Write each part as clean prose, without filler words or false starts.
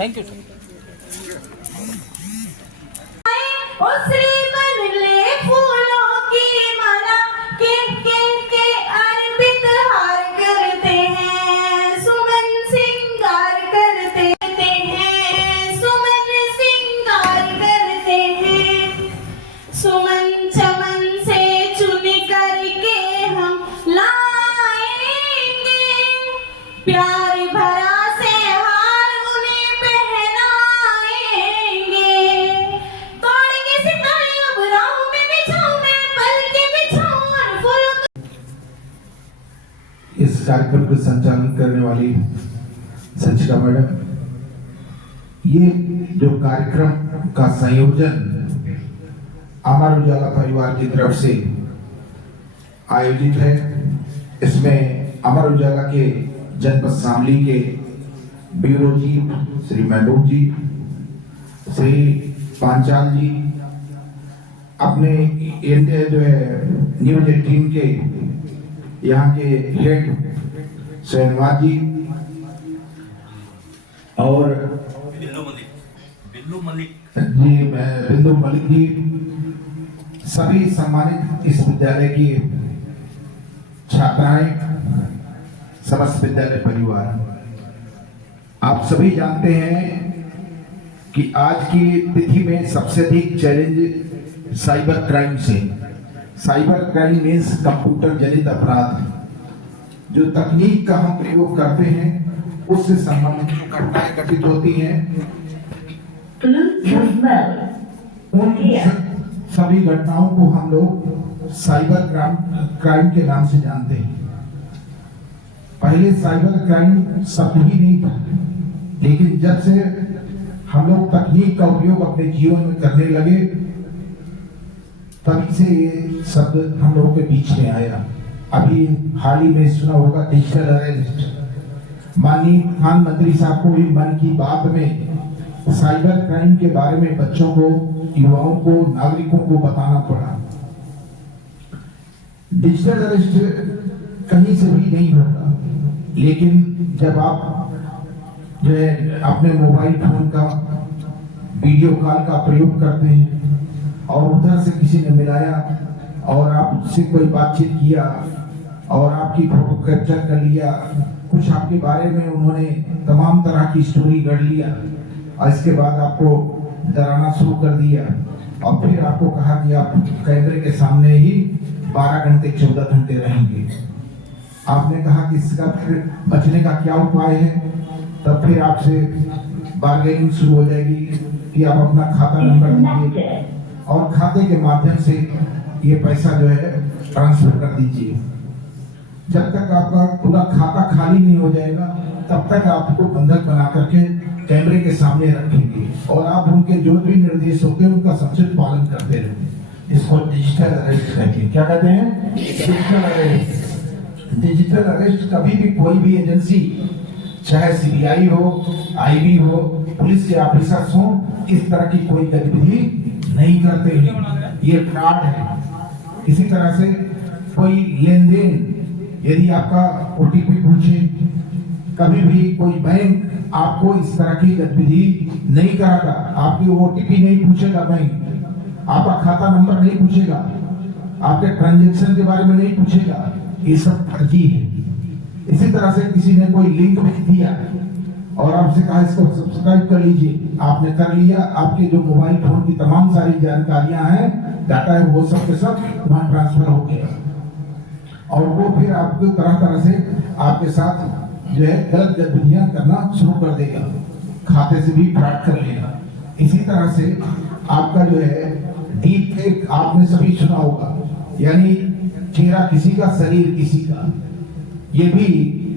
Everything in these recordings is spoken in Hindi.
Thank you sir. फूलों की माला के अर्पित हार करते हैं, सुमन सिंगार करते हैं, सुमन सिंगार करते हैं, सुमन चमन से चुन करके हम लाएंगे, प्यार भरा से हार उन्हें पहनाएंगे, तोड़ेंगे सितारे अब राहों में बिछाऊं मैं, पल के बिछाऊं और फूलों। इस कार्यक्रम का संचालन करने वाली संचिका मैडम, ये जो कार्यक्रम का संयोजन अमर उजाला परिवार की तरफ से आयोजित है, इसमें अमर उजाला के जनपद शामली के ब्यूरो चीफ श्री महबूब जी, श्री पांचाल जी, अपने इंडिया जो है न्यूज 18 के यहाँ के हेड शहनवाज जी और बिंदु मलिक जी, सभी सम्मानित इस विद्यालय की छात्राएं, समस्त विद्यालय परिवार, आप सभी जानते हैं कि आज की तिथि में सबसे अधिक चैलेंज साइबर क्राइम से। साइबर क्राइम मीन्स कंप्यूटर जनित अपराध, जो तकनीक का हम प्रयोग करते हैं उससे संबंधित जो घटनाएं घटित होती हैं, उन सभी घटनाओं को हम लोग साइबर क्राइम के नाम से जानते हैं। पहले साइबर क्राइम शब्द ही नहीं था, लेकिन जब से हम लोग तकनीक का उपयोग अपने जीवन में करने लगे, तभी से ये शब्द हम लोगों के बीच में आया। अभी हाल ही में सुना होगा डिजिटल अरेस्ट। माननीय प्रधानमंत्री साहब को भी मन की बात में साइबर क्राइम के बारे में बच्चों को, युवाओं को, नागरिकों को बताना पड़ा। डिजिटल अरेस्ट कहीं से भी नहीं होता, लेकिन जब आप जो है अपने मोबाइल फोन का वीडियो कॉल का प्रयोग करते हैं और उधर से किसी ने मिलाया और आप उससे कोई बातचीत किया और आपकी फोटो कैप्चर कर लिया, कुछ आपके बारे में उन्होंने तमाम तरह की स्टोरी गढ़ लिया और इसके बाद आपको डराना शुरू कर दिया और फिर आपको कहा कि आप कैमरे के सामने ही 12 घंटे 14 घंटे रहेंगे। आपने कहा कि इसका फिर बचने का क्या उपाय है, तब फिर आपसे बार्गेनिंग शुरू हो जाएगी कि आप अपना खाता नंबर दीजिए और खाते के माध्यम से ये पैसा जो है ट्रांसफर कर दीजिए। जब तक आपका पूरा खाता खाली नहीं हो जाएगा, तब तक आपको बंधक बना करके कैमरे के सामने रखेंगे और आप उनके जो भी निर्देश होते हैं उनका समुचित पालन करते रहेंगे। इसको डिजिटल अरेस्ट कहते हैं। क्या कहते हैं? Digital arrest. डिजिटल अरेस्ट कभी भी कोई भी एजेंसी, चाहे सीबीआई हो, आईबी हो, पुलिस के ऑफिसर्स हो, इस तरह की कोई गतिविधि नहीं करते हैं। ये फ्रॉड है। इसी तरह से कोई लेन देन, यदि आपका ओटीपी पूछे, कभी भी कोई बैंक आपको इस तरह की गतिविधि नहीं कराता। आपकी ओटीपी नहीं पूछेगा बैंक, आपका खाता नंबर नहीं पूछेगा, आपके ट्रांजैक्शन के बारे में नहीं पूछेगा। ये सब फर्जी है। इसी तरह से किसी ने कोई लिंक भेज दिया और आपसे कहा इसको सब्सक्राइब कर लीजिए, आपने कर लिया, आपके जो मोबाइल फोन की तमाम सारी जानकारियां हैं, डाटा है, वो सब के सब वहां ट्रांसफर हो गया और वो फिर आपको तरह तरह से आपके साथ जो है गलत गतिविधियां करना शुरू कर देगा, खाते से भी फ्रॉड कर लेगा। इसी तरह से आपका जो है डीप फेक आपने सभी सुना होगा, यानी चेहरा किसी का, शरीर किसी का। ये भी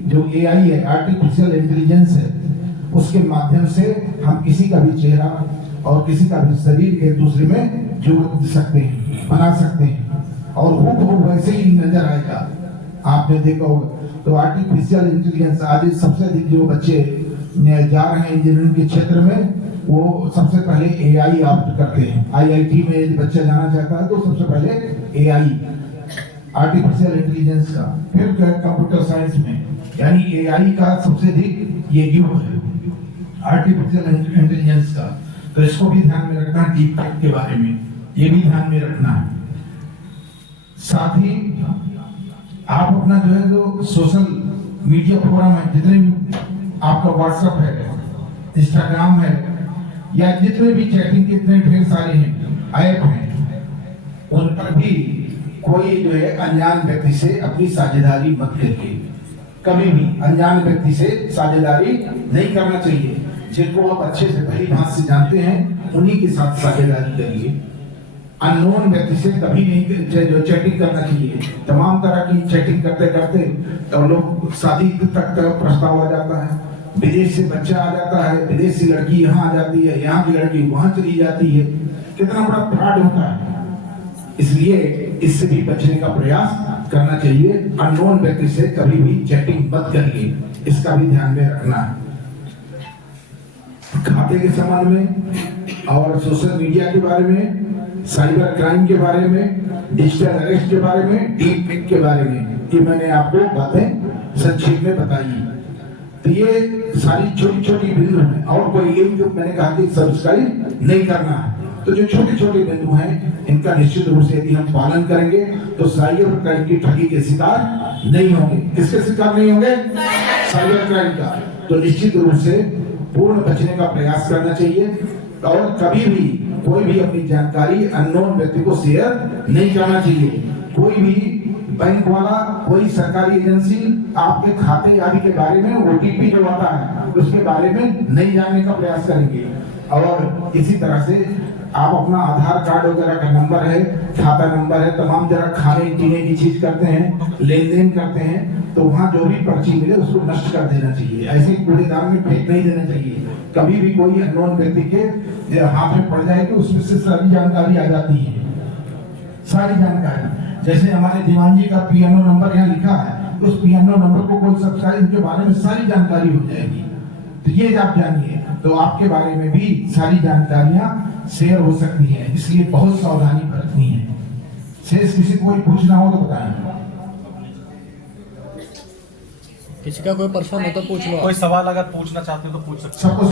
जो एआई है, आर्टिफिशियल इंटेलिजेंस है, उसके माध्यम से हम किसी का भी चेहरा और किसी का भी शरीर एक दूसरे में जोड़ सकते हैं, बना सकते हैं और वो वैसे ही नजर आएगा। आपने देखा होगा। तो आर्टिफिशियल इंटेलिजेंस आज सबसे अधिक जो बच्चे जा रहे हैं इंजीनियरिंग के क्षेत्र में, वो सबसे पहले एआई ऑप्ट करते हैं। आईआईटी में यदि बच्चा जाना चाहता है तो सबसे पहले एआई, आर्टिफिशियल इंटेलिजेंस का, फिर कंप्यूटर साइंस में, यानी एआई का सबसे अधिक ये युग है। आर्टिफिशियल इंटेलिजेंस का, तो इसको भी ध्यान में रखना, डीप फेक के बारे में ये भी ध्यान में रखना है। साथ ही आप अपना जो है जो सोशल मीडिया प्रोग्राम है, जितने भी आपका व्हाट्सएप है, इंस्टाग्राम है, या जितने भी चैटिंग के इतने ढेर सारे हैं ऐप हैं, उन पर भी कोई जो है अनजान व्यक्ति से अपनी साझेदारी मत करिए। कभी भी अनजान व्यक्ति से साझेदारी नहीं करना चाहिए। जिनको आप अच्छे से भली भांति से जानते हैं उन्हीं के साथ साझेदारी करिए। अननोन व्यक्ति से कभी नहीं जो चैटिंग करना चाहिए। तमाम तरह की चैटिंग करते करते तो लोग शादी तक प्रस्ताव आ जाता है, विदेश से बच्चा आ जाता है, विदेश से लड़की यहाँ आ जाती है, यहाँ की लड़की वहां चली जाती है, कितना बड़ा फ्रॉड होता है। इसलिए इससे भी बचने का प्रयास करना चाहिए। अननोन व्यक्ति से कभी भी चैटिंग मत करिए, इसका भी ध्यान में रखना है। खाते के संबंध में और सोशल मीडिया के बारे में, साइबर क्राइम के बारे में, डिजिटल अरेस्ट के बारे में, डीप फेक के बारे में, ये मैंने आपको बातें संक्षेप में बताई। तो ये सारी छोटी छोटी बिंदु हैं। और कोई लिंक मैंने कहा कि सब्सक्राइब नहीं करना है, तो जो छोटे छोटे बिंदु हैं इनका निश्चित रूप से यदि हम पालन करेंगे तो साइबर क्राइम की ठगी के शिकार नहीं होंगे। किसके शिकार नहीं होंगे? साइबर क्राइम का। तो निश्चित रूप से पूर्ण बचने का प्रयास करना चाहिए और कभी भी कोई भी अपनी जानकारी अननोन व्यक्ति को शेयर नहीं करना चाहिए। कोई भी बैंक वाला, कोई सरकारी एजेंसी आपके खाते आदि के बारे में ओटीपी जो आता है उसके बारे में नहीं जानने का प्रयास करेंगे। और इसी तरह से आप अपना आधार कार्ड वगैरह का नंबर है, खाता नंबर है, तमाम जरा खाने पीने की चीज करते हैं, लेन देन करते हैं, तो वहाँ जो भी पर्ची मिले उसको नष्ट कर देना चाहिए। ऐसे कूड़ेदान में फेंक नहीं देना चाहिए। कभी भी कोई अननोन व्यक्ति के हाथ में पड़ जाए तो उसमें से सारी जानकारी आ जाती है, सारी जानकारी। जैसे हमारे दीवान जी का पीएनओ नंबर यहाँ लिखा है, उस पीएनओ नंबर को कोई सब्सक्राइब, इनके बारे में सारी जानकारी हो जाएगी। तो ये आप जानिए, तो आपके बारे में भी सारी जानकारियां शेयर हो सकती हैं, इसलिए बहुत सावधानी बरतनी है। शेष किसी को कोई पूछना हो तो बताएं। किसी का कोई प्रश्न हो तो पूछ लो। कोई सवाल अगर पूछना चाहते हो तो पूछ सकते हो। सबको